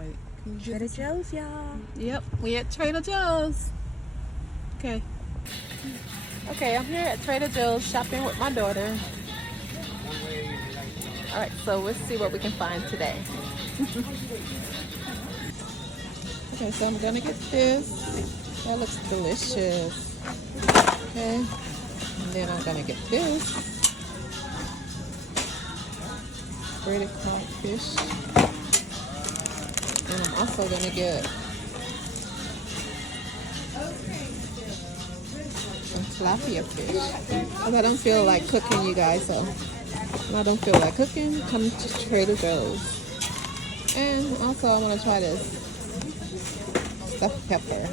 Wait. Trader Joe's, y'all. Yep, we at Trader Joe's. Okay. Okay, I'm here at Trader Joe's shopping with my daughter. All right, so let's see what we can find today. Okay, so I'm gonna get this. That looks delicious. Okay, and then I'm gonna get this. Breaded codfish. And I'm also gonna get some tilapia fish. Because I don't feel like cooking, you guys, so when I don't feel like cooking, come to Trader Joe's. And also I want to try this stuffed pepper.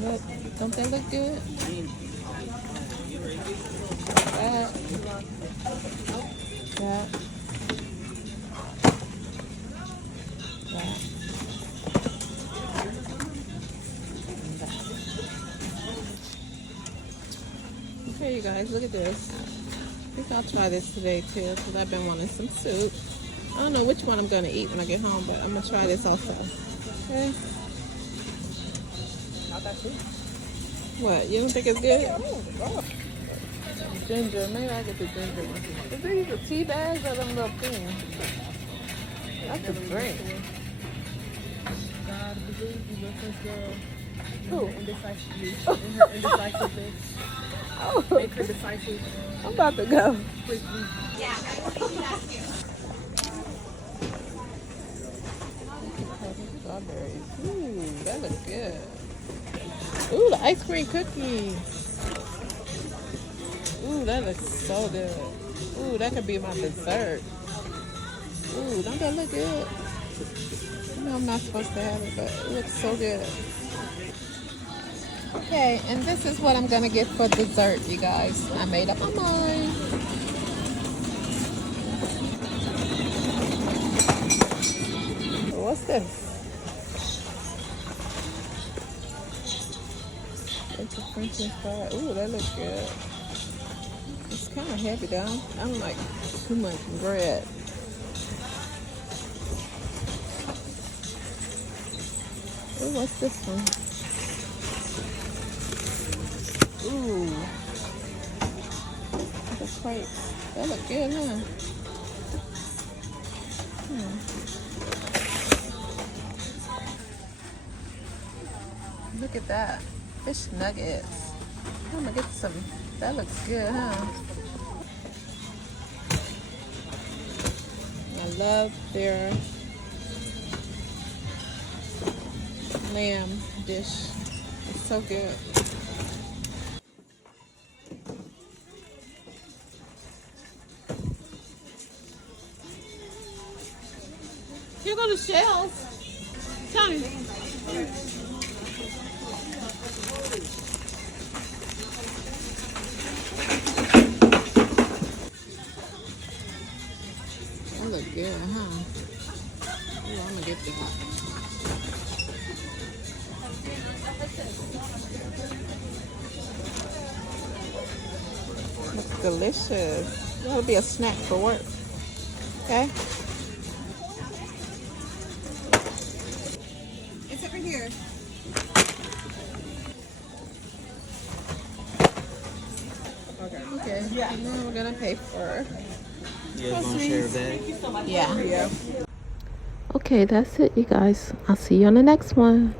Look, don't that look good? That. That. That. Okay, you guys, look at this. I think I'll try this today too because I've been wanting some soup. I don't know which one I'm gonna eat when I get home, but I'm gonna try this also. Okay. What? You don't think it's good? Ginger. Maybe I get the ginger one. Is these the tea bags or them little things? That's a drink. God believe you, this girl. Who? Indecisive. In her indecisiveness. Oh, Make her decisive I'm about to go. quickly. Strawberries. Ooh, that looks good. Ooh, the ice cream cookies. Ooh, that looks so good. Ooh, that could be my dessert. Ooh, don't that look good? I know I'm not supposed to have it, but it looks so good. Okay, and this is what I'm gonna get for dessert, you guys. I made up my mind. What's this? It's a French fry. Ooh, that looks good. It's kind of heavy though. I don't like too much bread. Ooh, what's this one? Ooh. That's quite, that look good, huh? Look at that. Fish nuggets. I'm gonna get some. That looks good, huh? I love their lamb dish. It's so good. Here go the shells. Tony. That look good, huh? Ooh, I'm gonna get this. Looks delicious. That'll be a snack for work. Okay? It's over here. Okay. Yeah. And then we're gonna pay for. You guys want to share a bag? Yeah. Okay, that's it, you guys. I'll see you on the next one.